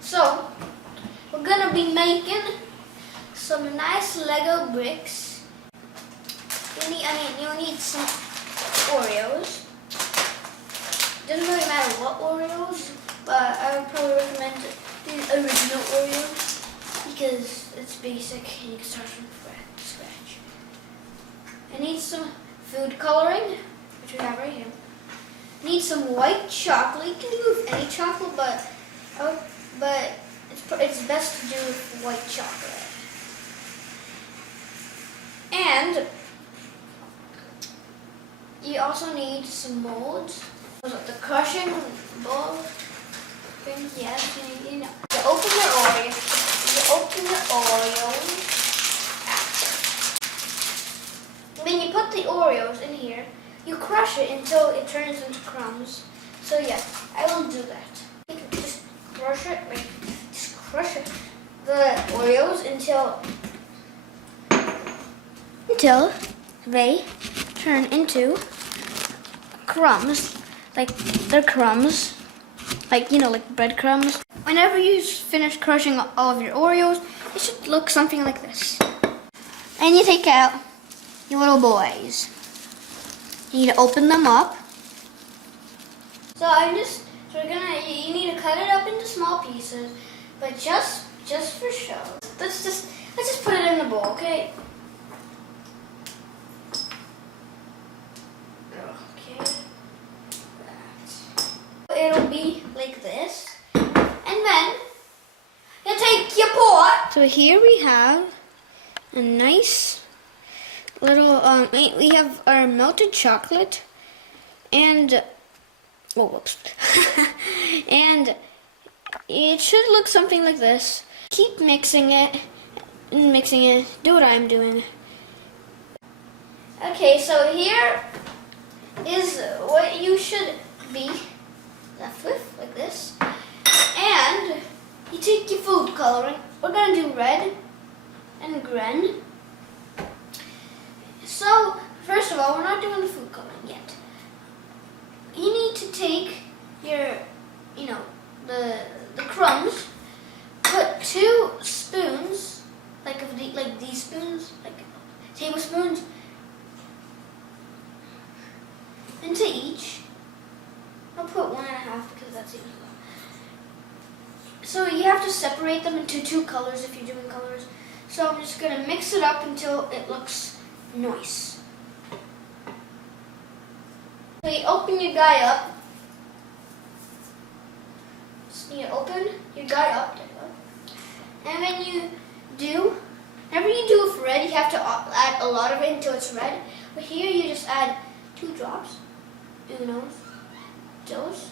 So we're gonna be making some nice Lego bricks. You'll need some Oreos. Doesn't really matter what Oreos, but I would probably recommend the original Oreos because it's basic and you can start from scratch. I need some food coloring, which we have right here. I need some white chocolate. You can do with any chocolate, but it's best to do with white chocolate. And you also need some molds. The crushing bowl things, yes, you know. You open your Oreo. You open your Oreos. When you put the Oreos in here, you crush it until it turns into crumbs. So yeah, I will do that. You can just crush it, just crush it. The Oreos until they turn into crumbs. Like they're crumbs, like breadcrumbs. Whenever you finish crushing all of your Oreos, it should look something like this. And you take out your little boys. You need to open them up. You need to cut it up into small pieces, but just for show. Let's just put it in the bowl, okay? It'll be like this, and then you take your pot. So here we have a nice little we have our melted chocolate and whoops and it should look something like this. Keep mixing it and mixing it. Do what I'm doing. Okay, so here is what you should be left with, like this. And you take your food coloring. We're going to do red and green. So, first of all, we're not doing the food coloring yet. You need to take your, the crumbs, put 2 spoons, like these spoons, like tablespoons, into each. I'll put 1.5 because that seems low. So you have to separate them into 2 colors if you're doing colors. So I'm just going to mix it up until it looks nice. So you open your guy up. So you open your guy up. And then whenever you do with red, you have to add a lot of it until it's red. But here you just add 2 drops. Those.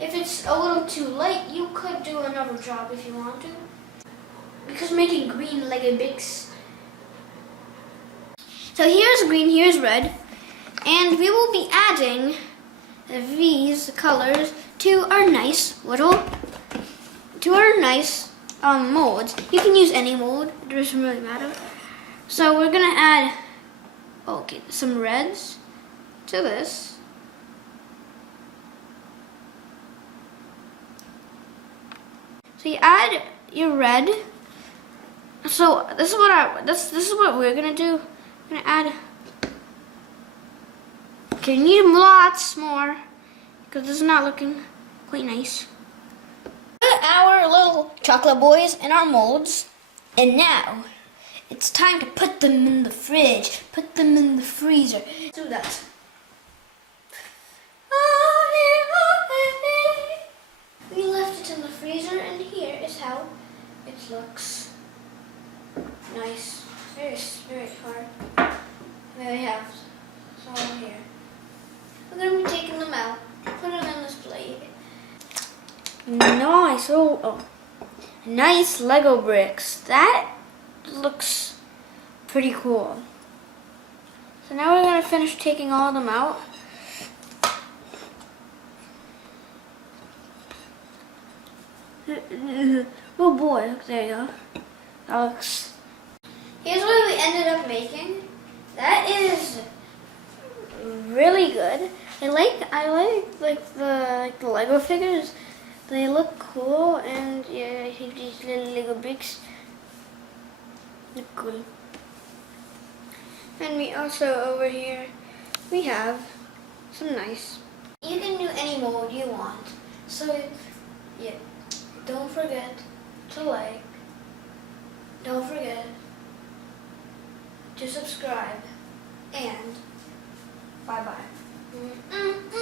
If it's a little too light, you could do another drop if you want to. Because making green Lego bricks. So here's green, here's red, and we will be adding these colors to our nice molds. You can use any mold; it doesn't really matter. So we're gonna add some reds to this. So you add your red. So this is what we're gonna do. I'm gonna add. Okay, you need lots more because this is not looking quite nice. Put our little chocolate boys in our molds, and now it's time to put them in the fridge. Put them in the freezer. Let's do that. We left it in the freezer, and here is how it looks. Nice, very hard. There we have some here. We're going to be taking them out, put them in this plate. Nice, nice Lego bricks. That looks pretty cool. So now we're going to finish taking all of them out. Oh boy, there you go. That looks. Here's what we ended up making. That is really good. I like the Lego figures, They look cool, and yeah, I think these little Lego bricks look cool. And we also over here, we have some nice. You can do any mold you want. So yeah, don't forget to like. Don't forget to subscribe, and bye bye.